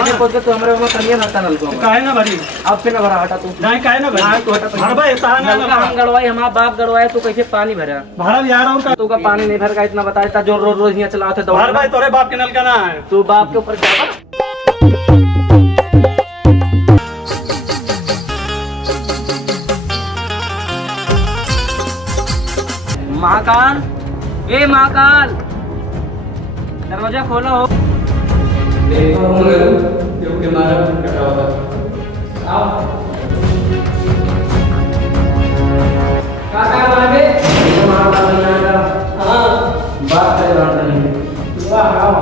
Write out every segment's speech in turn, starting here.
इने कोच के तो हमरे वहां कनिया भरता नल को काहे ना भरी अब से ना भरा हटा तू नहीं काहे ना भरी तो हटा भर भाई ताहा ना नलका हम गड़वाई हमारा बाप गड़वाया तू कैसे पानी भरा भरल यार और का तू का पानी नहीं भर का इतना बता देता जो रोज रोज यहाँ चलाते दौड़ भर भाई तोरे बाप के नल का ना है तू बाप के ऊपर जाता महाकाल ए महाकाल दरवाजा खोलो देखो क्योंकि हमारा कटा हुआ था आओ काका मांगे ये महाकाल बनाएगा हां बात करे बात नहीं वाह आओ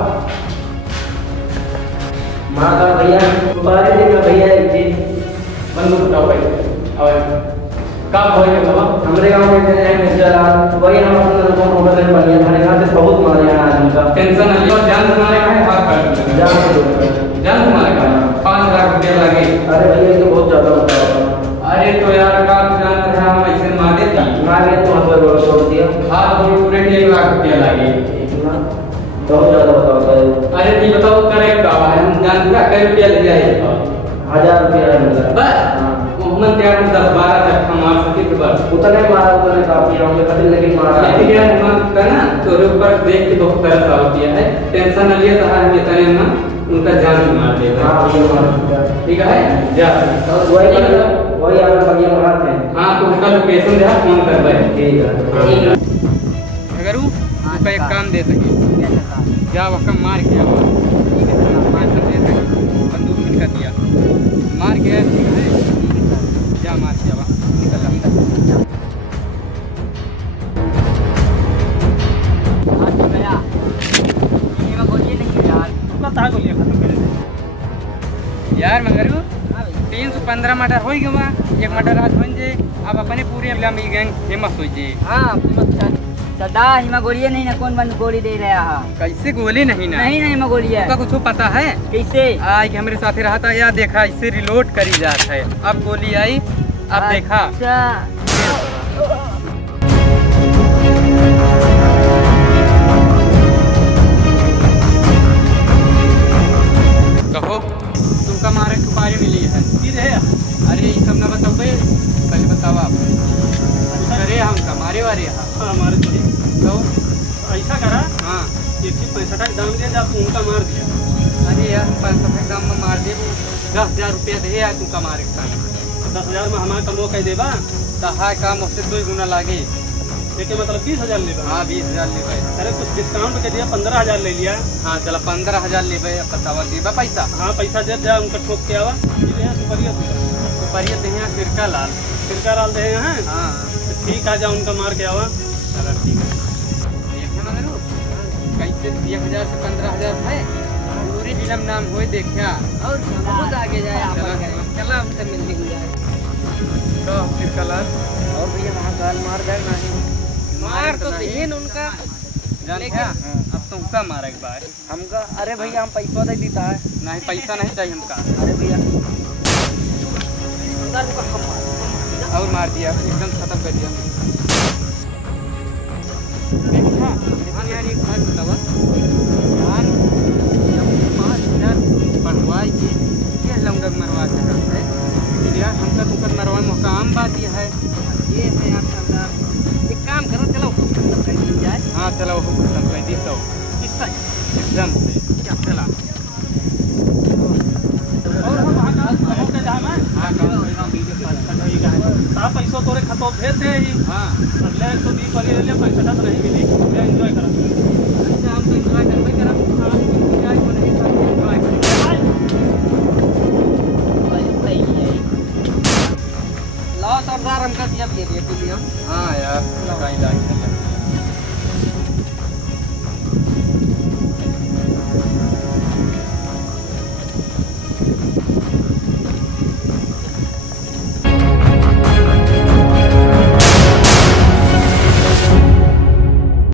महाकाल भैया बारे देखा भैया एक चीज बंदूक उठाओ भाई आओ कब होएगा बाबा हमरे गांव में है मिर्जा वही हम अपने को मोबाइल में बनिया हमारे यहाँ से बहुत मारे हैं आदमी का टेंशन नहीं लो जान तुम्हारे का है हाथ काट जान से दो जान तुम्हारे का 5 लाख रुपया लगे अरे भैया ये तो बहुत ज्यादा होता है अरे तो यार का जान रहा हम ऐसे मार देता मारे तो हाथ पर छोड़ दिया हाथ बोल पूरे 1 लाख रुपया लगे इतना बहुत ज्यादा होता है अरे ये बताओ करे का हम जान का कई रुपया ले जाए 1000 रुपया है मेरा बस मोहम्मद यार 10-12 तक हम मार सके तो बस उतने मारा उतने काफी होंगे कभी लेकिन मारा लेकिन यार हम का ना तोरे ऊपर देख के बहुत तरस आ गया है टेंशन न लिया तो हम इतने ना उनका जान मार देगा हां ये मार ठीक है जा वही आप बढ़िया मारते हैं हां तो उसका लोकेशन दे फोन कर भाई ठीक है अगर उसका एक काम दे सके जा वक्का मार के आओ ठीक है 500 दे सके बंदूक मिल दिया मार के ठीक है जा मार के आओ निकल ताहा को लिया खत्म करे यार मगरू 315 मटर हो गया एक मटर आज बन जे अब अपने पूरे जिला में गैंग फेमस हो जे हां सदा हिमा गोलियां नहीं ना कौन बन गोली दे रहा है कैसे गोली नहीं ना नहीं हिमा गोलियां का कुछ पता है कैसे आज हमारे साथ रहा था या देखा इससे रिलोड करी जाता है अब गोली आई अब देखा अच्छा कहो तुमका मारे सुपारी मिली है की रे अरे ये सब ना बताओ भाई पहले बताओ आप अरे हमका मारे वारे हां हमारे तो ऐसा करा हाँ 165 का दाम दिया जा उनका मार दिया अरे यार 500 के दाम में मार दे 10,000 रुपया दे यार तुमका मारे का 10,000 में हमारा कमो कह देबा तो हाँ काम उससे 2 गुना लागे लेकिन मतलब 20,000 लेबा हाँ 20,000 ले भाई अरे कुछ डिस्काउंट के दिया 15,000 ले लिया हाँ चलो 15,000 ले भाई बतावा देबा पैसा हाँ पैसा दे जा उनका ठोक के आवा ये सुपरिया सुपारी दे यहाँ सिरका लाल सिरका डाल दे हैं हाँ ठीक आ जा उनका मार के आवा चलो ठीक है देखे मगरू कैसे 1,000 से 15,000 है पूरी फिल्म नाम हुए देखा और बहुत आगे जाए आप चलो हमसे मिलने को जाए तो फिर कलर और भैया महाकाल मार जाए नहीं मार तो देन उनका जाने का अब तुमका मारे एक बार हमका अरे भैया हम पैसा दे देता है नहीं पैसा नहीं चाहिए हमका अरे भैया और मार दिया एकदम खत्म कर दिया यार एक बात बतावा यार जब 5,000 बढ़वाई के क्या लौंडा मरवा सकता है लेकिन यार हमका तुमका मरवा मौका आम बात यह है ये है आप सरदार एक काम करो चलो खत्म कर दी जाए हाँ चलो वो खत्म कर दी तो किससे एकदम से चला और हम महाकाल कमो के जा मैं हाँ साफ पैसा तोरे खतो भेज दे ही हाँ अगले 120 वाली ले लिया पैसा तो नहीं मिली ले एंजॉय करा अच्छा हम तो एंजॉय करते करा एंजॉय को नहीं सब एंजॉय लो सरदार हमका दिया दे दिया हाँ यार कहीं लाइक